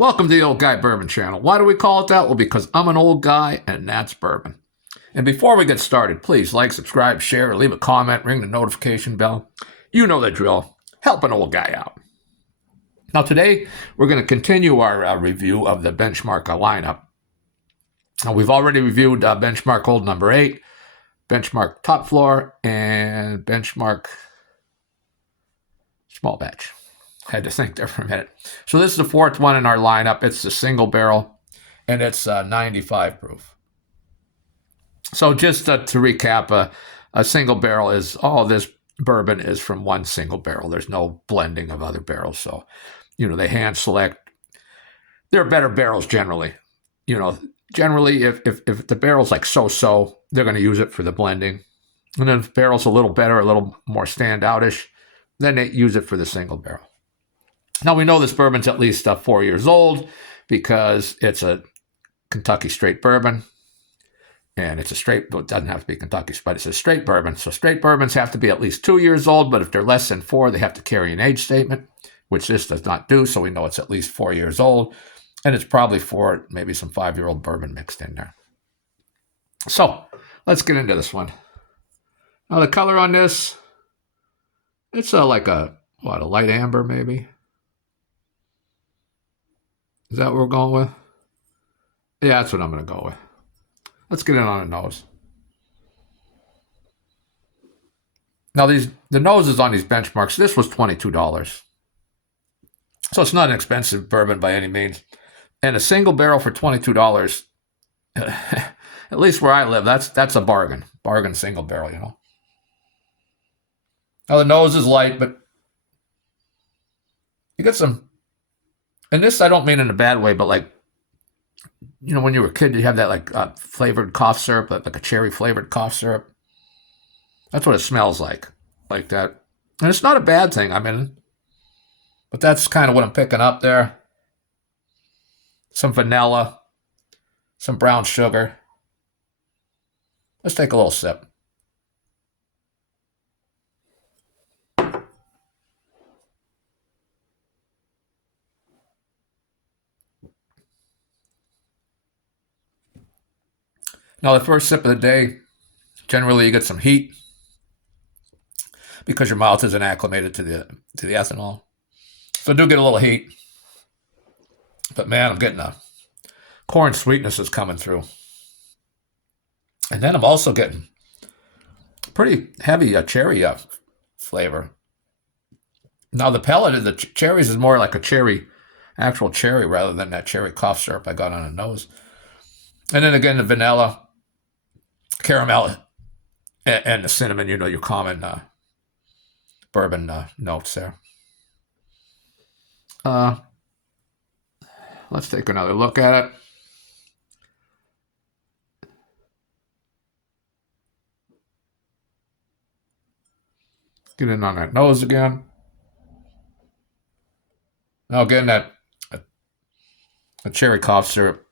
Welcome to the Old Guy Bourbon Channel. Why do we call it that? Well, because I'm an old guy and that's bourbon. And before we get started, please like, subscribe, share, leave a comment, ring the notification bell. You know the drill. Help an old guy out. Now today, we're going to continue our review of the Benchmark lineup. Now, we've already reviewed Benchmark Old Number 8, Benchmark Top Floor, and Benchmark Small Batch. I had to think there for a minute. So this is the fourth one in our lineup. It's the single barrel, and it's 95 proof. So just to recap, a single barrel is all this bourbon is from one single barrel. There's no blending of other barrels. So, they hand select. They're better barrels generally. Generally, if the barrel's like so-so, they're going to use it for the blending. And then if the barrel's a little better, a little more standout-ish, then they use it for the single barrel. Now, we know this bourbon's at least 4 years old because it's a Kentucky straight bourbon. And it's a straight, well, it doesn't have to be Kentucky, but it's a straight bourbon. So straight bourbons have to be at least 2 years old, but if they're less than 4, they have to carry an age statement, which this does not do. So we know it's at least 4 years old. And it's probably for maybe some 5-year-old bourbon mixed in there. So let's get into this one. Now, the color on this, it's like a light amber maybe. Is that what we're going with? Yeah, that's what I'm going to go with. Let's get in on the nose. Now, the noses on these benchmarks, this was $22. So it's not an expensive bourbon by any means. And a single barrel for $22, at least where I live, that's a bargain. Bargain single barrel, Now, the nose is light, but you get some, and this I don't mean in a bad way, but when you were a kid, you have that flavored cough syrup, like a cherry flavored cough syrup. That's what it smells like that. And it's not a bad thing, but that's kind of what I'm picking up there. Some vanilla, some brown sugar. Let's take a little sip. Now, the first sip of the day, generally you get some heat because your mouth isn't acclimated to the ethanol. So do get a little heat. But man, I'm getting a corn sweetness is coming through. And then I'm also getting pretty heavy cherry flavor. Now, the palate of the cherries is more like actual cherry rather than that cherry cough syrup I got on the nose. And then again, the vanilla, caramel, and the cinnamon, your common bourbon notes there. Let's take another look at it. Get in on that nose again. Now again, that cherry cough syrup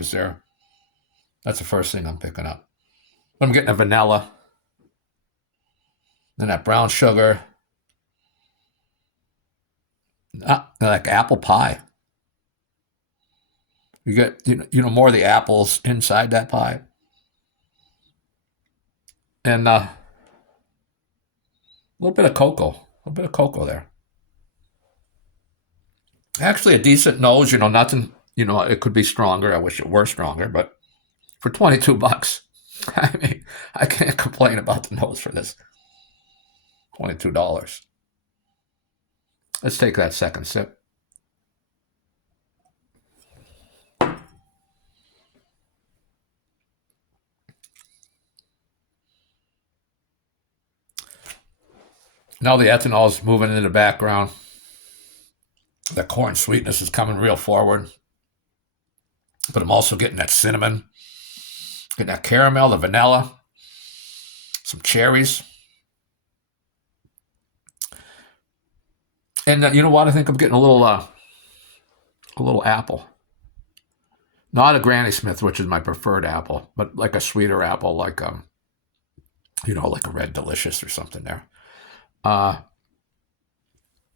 is there. That's the first thing I'm picking up. I'm getting a vanilla. Then that brown sugar. Like apple pie. You get, more of the apples inside that pie. And a little bit of cocoa there. Actually, a decent nose, nothing, it could be stronger. I wish it were stronger, but for $22, I can't complain about the nose for this. $22. Let's take that second sip. Now the ethanol is moving into the background. The corn sweetness is coming real forward. But I'm also getting that cinnamon, getting that caramel, the vanilla, some cherries. And you know what? I think I'm getting a little apple. Not a Granny Smith, which is my preferred apple, but like a sweeter apple, like like a Red Delicious or something there. I'm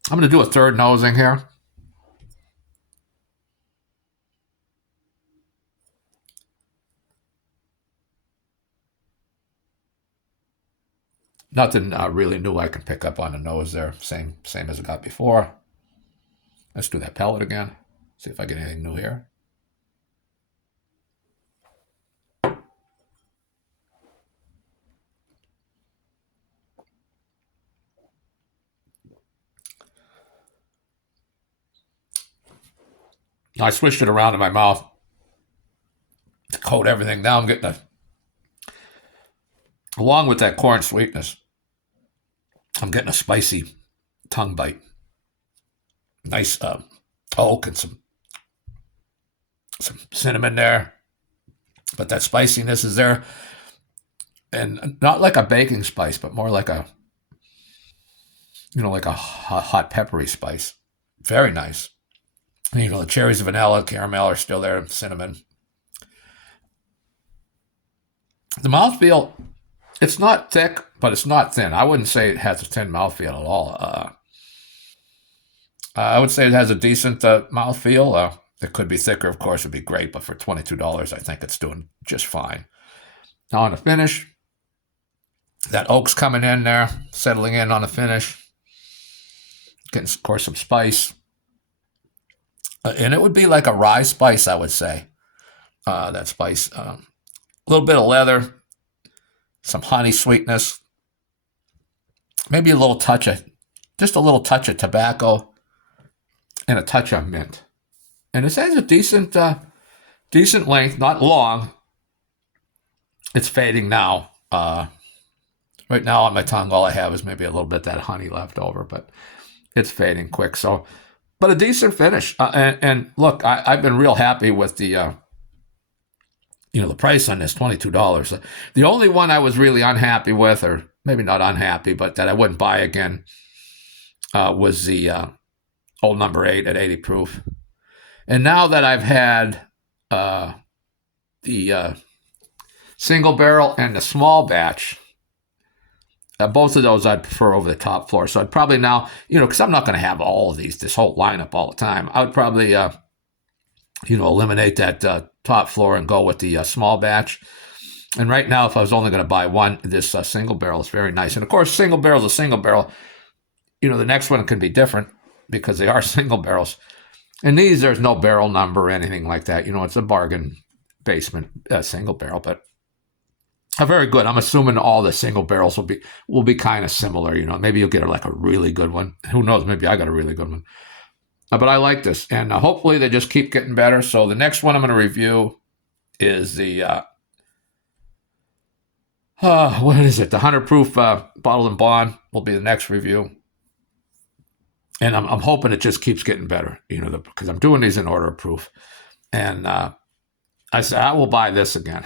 going to do a third nosing here. Nothing really new I can pick up on the nose there. Same as I got before. Let's do that pellet again. See if I get anything new here. I switched it around in my mouth to coat everything. Now I'm getting along with that corn sweetness, I'm getting a spicy tongue bite. Nice oak and some cinnamon there. But that spiciness is there. And not like a baking spice, but more like a, like a hot peppery spice. Very nice. And, the cherries, vanilla, caramel are still there, cinnamon. The mouthfeel, it's not thick, but it's not thin. I wouldn't say it has a thin mouthfeel at all. I would say it has a decent mouthfeel. It could be thicker, of course, would be great, but for $22, I think it's doing just fine. Now on the finish, that oak's coming in there, settling in on the finish. Getting, of course, some spice. And it would be like a rye spice, I would say. That spice. A little bit of leather, some honey sweetness, maybe a little touch of tobacco, and a touch of mint. And it has a decent length, not long. It's fading now. Right now on my tongue, all I have is maybe a little bit of that honey left over, but it's fading quick. So, but a decent finish. And look, I've been real happy with the the price on this, $22. The only one I was really unhappy with, or maybe not unhappy, but that I wouldn't buy again, was the Old No. 8 at 80 proof. And now that I've had the single barrel and the small batch, both of those I'd prefer over the top floor. So I'd probably now, because I'm not going to have all of this whole lineup all the time, I would probably, eliminate that top floor and go with the small batch. And right now, if I was only going to buy one, this single barrel is very nice. And of course, single barrel is a single barrel. The next one can be different because they are single barrels. And these, there's no barrel number or anything like that. It's a bargain basement single barrel, but very good. I'm assuming all the single barrels will be kind of similar. Maybe you'll get like a really good one. Who knows? Maybe I got a really good one. But I like this, and hopefully they just keep getting better. So the next one I'm going to review is the what is it? The 100 proof Bottled and Bond will be the next review. And I'm hoping it just keeps getting better, because I'm doing these in order of proof. And I said, I will buy this again.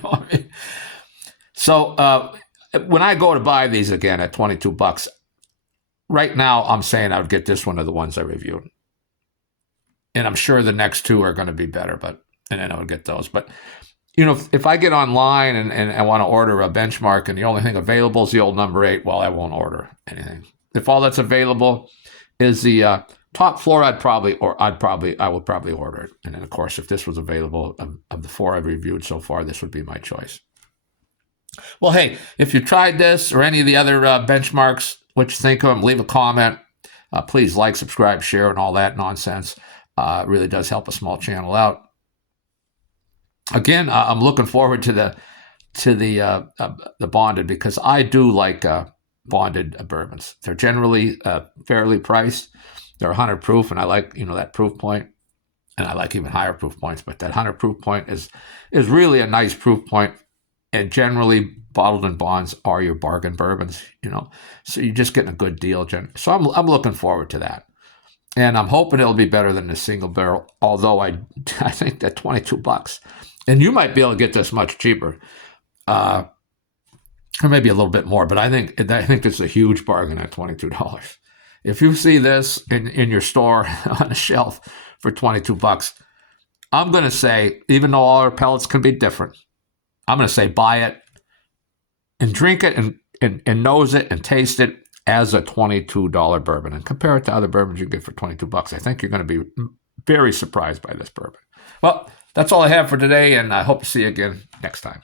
What I mean? So when I go to buy these again at $22, right now I'm saying I would get this one of the ones I reviewed. And I'm sure the next two are going to be better, and then I would get those. But, if I get online and I want to order a Benchmark and the only thing available is the Old No. 8, well, I won't order anything. If all that's available is the top floor, I would probably order it. And then, of course, if this was available of the four I've reviewed so far, this would be my choice. Well, hey, if you tried this or any of the other Benchmarks, what you think of them, leave a comment. Please like, subscribe, share, and all that nonsense. It really does help a small channel out. Again, I'm looking forward to the bonded, because I do like bonded bourbons. They're generally fairly priced. They're 100 proof, and I like that proof point, and I like even higher proof points. But that 100 proof point is really a nice proof point. And generally, Bottled and Bonds are your bargain bourbons, So you're just getting a good deal. So I'm looking forward to that. And I'm hoping it'll be better than the single barrel, although I think that $22. And you might be able to get this much cheaper. Or maybe a little bit more, but I think this is a huge bargain at $22. If you see this in your store on the shelf for $22, I'm going to say, even though all our pellets can be different, I'm going to say buy it and drink it and nose it and taste it as a $22 bourbon, and compare it to other bourbons you get for $22. I think you're going to be very surprised by this bourbon. Well, that's all I have for today, and I hope to see you again next time.